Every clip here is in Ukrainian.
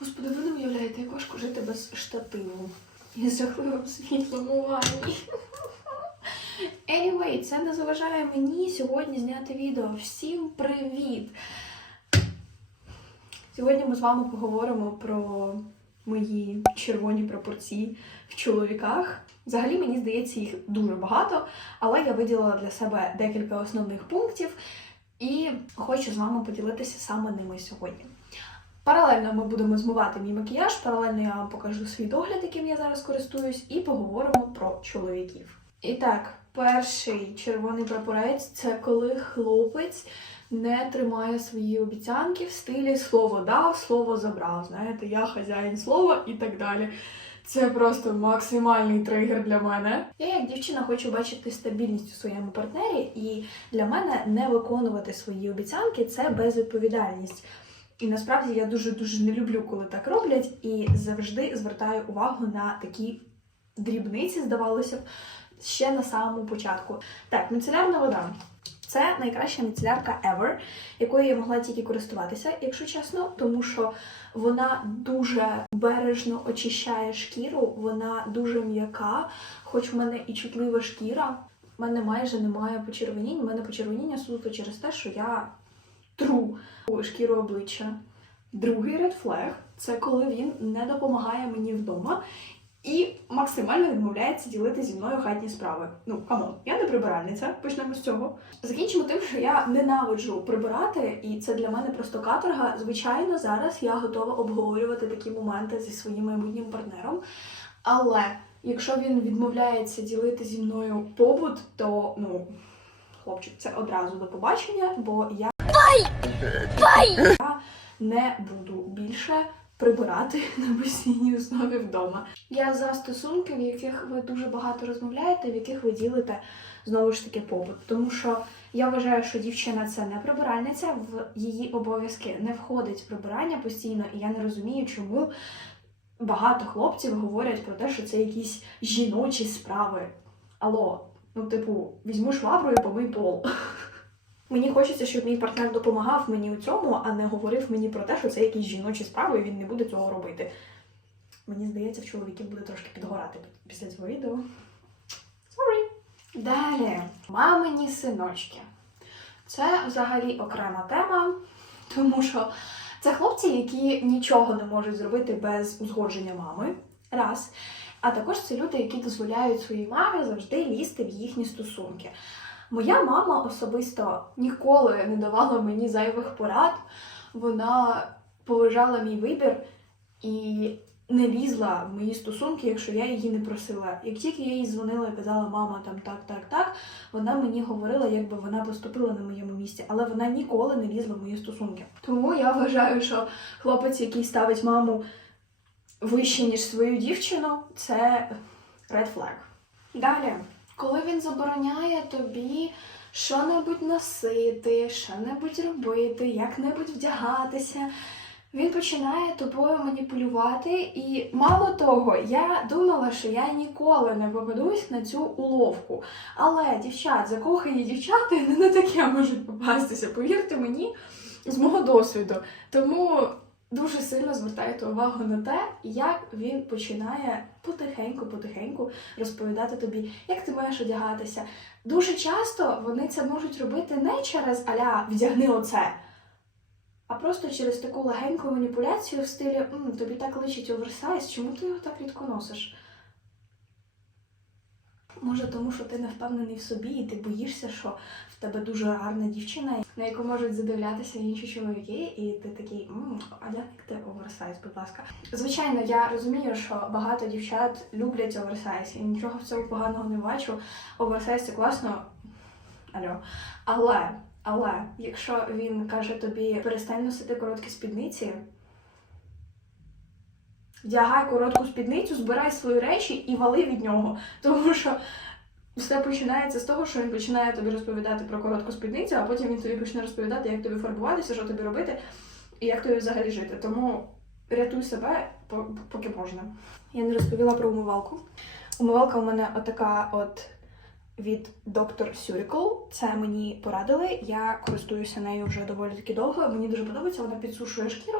Господи, ви не уявляєте, як важко жити без штативу і жахливим світлом у ванні. Anyway, це не заважає мені сьогодні зняти відео. Всім привіт! Сьогодні ми з вами поговоримо про мої червоні пропорції в чоловіках. Взагалі, мені здається, їх дуже багато, але я виділила для себе декілька основних пунктів і хочу з вами поділитися саме ними сьогодні. Паралельно ми будемо змивати мій макіяж, паралельно я вам покажу свій догляд, яким я зараз користуюсь, і поговоримо про чоловіків. І так, перший червоний прапорець це коли хлопець не тримає свої обіцянки в стилі слово дав, слово забрав. Знаєте, я хазяїн слова і так далі. Це просто максимальний тригер для мене. Я як дівчина хочу бачити стабільність у своєму партнері, і для мене не виконувати свої обіцянки це безвідповідальність. І насправді я дуже дуже не люблю, коли так роблять, і завжди звертаю увагу на такі дрібниці, здавалося б, ще на самому початку. Так, міцелярна вода. Це найкраща міцелярка ever, якою я могла тільки користуватися, якщо чесно, тому що вона дуже бережно очищає шкіру, вона дуже м'яка, хоч в мене і чутлива шкіра, в мене майже немає почервонінь. У мене почервоніння суто через те, що я тру шкіру обличчя. Другий flag – це коли він не допомагає мені вдома і максимально відмовляється ділити зі мною хатні справи. Ну, камон, я не прибиральниця, почнемо з цього. Закінчимо тим, що я ненавиджу прибирати, і це для мене просто каторга. Звичайно, зараз я готова обговорювати такі моменти зі своїм майбутнім партнером. Але якщо він відмовляється ділити зі мною побут, то ну, хлопчик, це одразу до побачення, бо я я не буду більше прибирати на постійній основі вдома. Я за стосунки, в яких ви дуже багато розмовляєте, в яких ви ділите знову ж таки побут. Тому що я вважаю, що дівчина це не прибиральниця, в її обов'язки не входить прибирання постійно, і я не розумію, чому багато хлопців говорять про те, що це якісь жіночі справи. Алло, ну типу, візьму швабру і помий пол. Мені хочеться, щоб мій партнер допомагав мені у цьому, а не говорив мені про те, що це якісь жіночі справи, і він не буде цього робити. Мені здається, в чоловіків буде трошки підгорати після цього відео. Sorry. Далі, мамині синочки. Це взагалі окрема тема, тому що це хлопці, які нічого не можуть зробити без узгодження мами. Раз. А також це люди, які дозволяють своїй мамі завжди лізти в їхні стосунки. Моя мама особисто ніколи не давала мені зайвих порад. Вона поважала мій вибір і не лізла в мої стосунки, якщо я її не просила. Як тільки я їй дзвонила і казала, мама, там так, так, так, вона мені говорила, якби вона поступила на моєму місці, але вона ніколи не лізла в мої стосунки. Тому я вважаю, що хлопець, який ставить маму вище, ніж свою дівчину, це red flag. Далі, коли він забороняє тобі що-небудь носити, що-небудь робити, як-небудь вдягатися, він починає тобою маніпулювати. І мало того, я думала, що я ніколи не попадусь на цю уловку. Але дівчат, закохані дівчата не на таке можуть попастися. Повірте мені, з мого досвіду. Тому дуже сильно звертаєте увагу на те, як він починає потихеньку-потихеньку розповідати тобі, як ти маєш одягатися. Дуже часто вони це можуть робити не через аля вдягни оце, а просто через таку легеньку маніпуляцію в стилі «М, тобі так личить оверсайз, чому ти його так рідко носиш? Може, тому що ти не впевнений в собі, і ти боїшся, що в тебе дуже гарна дівчина, на яку можуть задивлятися інші чоловіки, і ти такий, «М, а як ти оверсайз, будь ласка. Звичайно, я розумію, що багато дівчат люблять оверсайз, і нічого в цьому поганого не бачу. Оверсайз це класно. Алло. Але, але, якщо він каже тобі перестань носити короткі спідниці. Вдягай коротку спідницю, збирай свої речі і вали від нього. Тому що все починається з того, що він починає тобі розповідати про коротку спідницю, а потім він тобі почне розповідати, як тобі фарбуватися, що тобі робити і як тобі взагалі жити. Тому рятуй себе, по- поки можна. Я не розповіла про умивалку. Умивалка у мене отака от від Dr. Surical. Це мені порадили. Я користуюся нею вже доволі таки довго. Мені дуже подобається, вона підсушує шкіру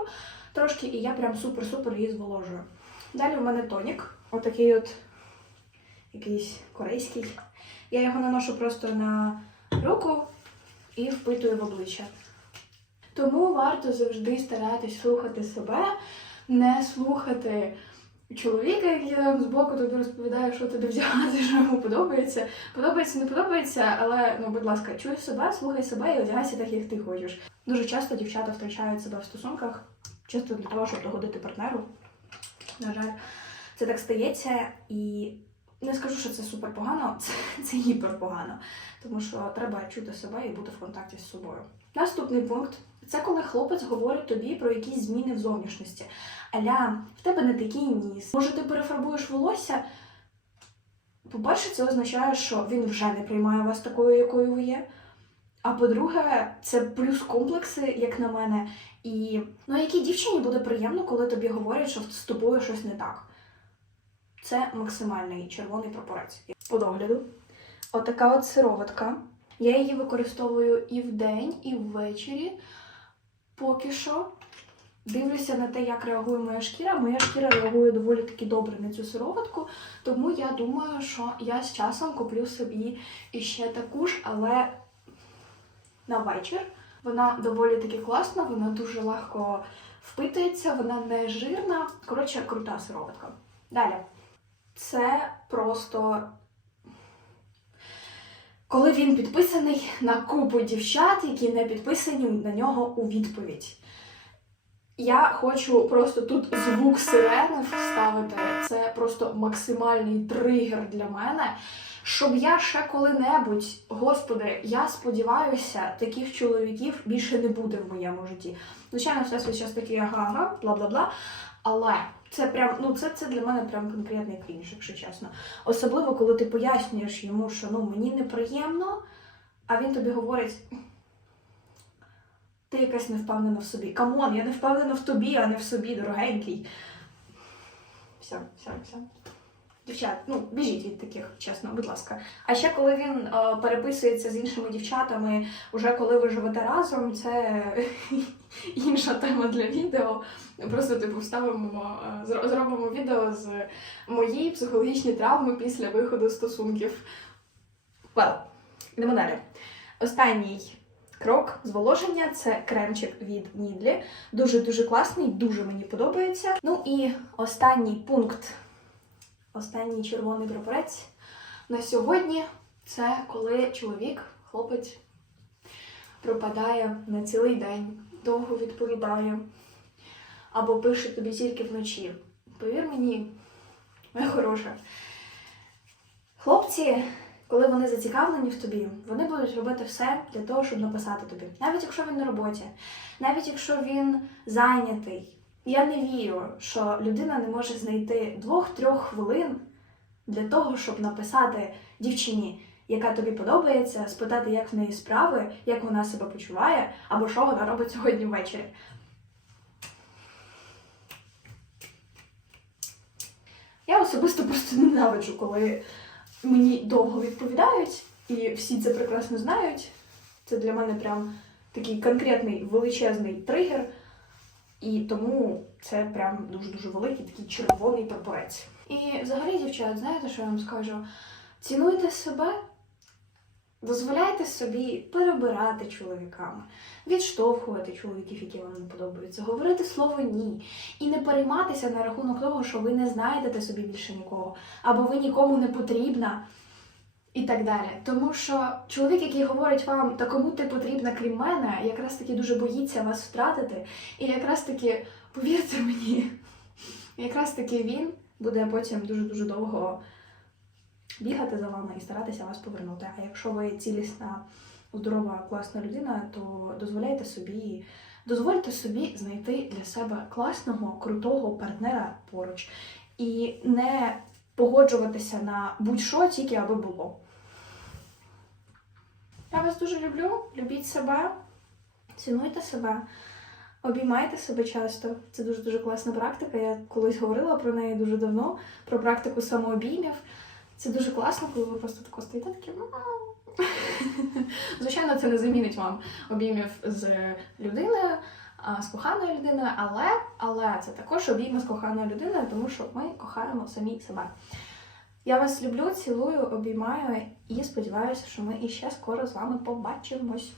трошки, і я прям супер-супер її зволожую. Далі в мене тонік. Отакий от якийсь корейський. Я його наношу просто на руку і впитую в обличчя. Тому варто завжди старатись слухати себе, не слухати чоловіка, який там збоку тобі розповідає, що тобі вдягати, що йому подобається. Подобається, не подобається, але ну, будь ласка, чуй себе, слухай себе і одягайся так, як ти хочеш. Дуже часто дівчата втрачають себе в стосунках, чисто для того, щоб догодити партнеру. На жаль, це так стається, і не скажу, що це супер погано, це, це гіпер погано, тому що треба чути себе і бути в контакті з собою. Наступний пункт це коли хлопець говорить тобі про якісь зміни в зовнішності. Аля, в тебе не такий ніс. Може, ти перефарбуєш волосся? По-перше, це означає, що він вже не приймає вас такою, якою ви є. А по-друге, це плюс комплекси, як на мене. І ну, якій дівчині буде приємно, коли тобі говорять, що з тобою щось не так. Це максимальний червоний прапорець. По догляду. Отака от сироватка. Я її використовую і вдень, і ввечері. Поки що. Дивлюся на те, як реагує моя шкіра. Моя шкіра реагує доволі таки добре на цю сироватку, тому я думаю, що я з часом куплю собі іще таку ж, але на вечір. Вона доволі таки класна, вона дуже легко впитується, вона не жирна. Коротше, крута сироватка. Далі. Це просто коли він підписаний на купу дівчат, які не підписані на нього у відповідь. Я хочу просто тут звук сирени вставити. Це просто максимальний тригер для мене. Щоб я ще коли-небудь, господи, я сподіваюся, таких чоловіків більше не буде в моєму житті. Звичайно, все свій час такий ага, бла бла бла. Але це прям, ну це, це для мене прям конкретний крінж, якщо чесно. Особливо, коли ти пояснюєш йому, що ну мені неприємно, а він тобі говорить. Ти якась не впевнена в собі. Камон, я не впевнена в тобі, а не в собі, дорогенький. Все, все, все. Дівчат, ну біжіть від таких, чесно, будь ласка. А ще коли він е, переписується з іншими дівчатами, уже коли ви живете разом, це інша тема для відео. Просто типу вставимо, е, зробимо відео з мої психологічні травми після виходу стосунків. Well, йдемо далі. Останній крок зволоження це кремчик від Нідлі. Дуже-дуже класний, дуже мені подобається. Ну і останній пункт, останній червоний прапорець на сьогодні це коли чоловік, хлопець пропадає на цілий день, довго відповідає або пише тобі тільки вночі. Повір мені, моя хороша. Хлопці коли вони зацікавлені в тобі, вони будуть робити все для того, щоб написати тобі. Навіть якщо він на роботі, навіть якщо він зайнятий. Я не вірю, що людина не може знайти двох-трьох хвилин для того, щоб написати дівчині, яка тобі подобається, спитати, як в неї справи, як вона себе почуває, або що вона робить сьогодні ввечері. Я особисто просто ненавиджу, коли мені довго відповідають, і всі це прекрасно знають. Це для мене прям такий конкретний величезний тригер. І тому це прям дуже-дуже великий такий червоний прапорець. І взагалі, дівчат, знаєте, що я вам скажу? Цінуйте себе, дозволяйте собі перебирати чоловіками, відштовхувати чоловіків, які вам не подобаються, говорити слово ні. І не перейматися на рахунок того, що ви не знайдете собі більше нікого, або ви нікому не потрібна. І так далі. Тому що чоловік, який говорить вам, та кому ти потрібна, крім мене, якраз таки дуже боїться вас втратити. І якраз таки, повірте мені, якраз таки він буде потім дуже-дуже довго бігати за вами і старатися вас повернути. А якщо ви цілісна, здорова, класна людина, то дозволяйте собі, дозвольте собі знайти для себе класного, крутого партнера поруч. І не погоджуватися на будь-що, тільки аби було. Я вас дуже люблю. Любіть себе, цінуйте себе, обіймайте себе часто. Це дуже-дуже класна практика. Я колись говорила про неї дуже давно, про практику самообіймів. Це дуже класно, коли ви просто тако стоїте такі. Звичайно, це не замінить вам обіймів з людиною, з коханою людиною, але, але це також обійми з коханою людиною, тому що ми кохаємо самі себе. Я вас люблю, цілую, обіймаю і сподіваюся, що ми іще скоро з вами побачимось.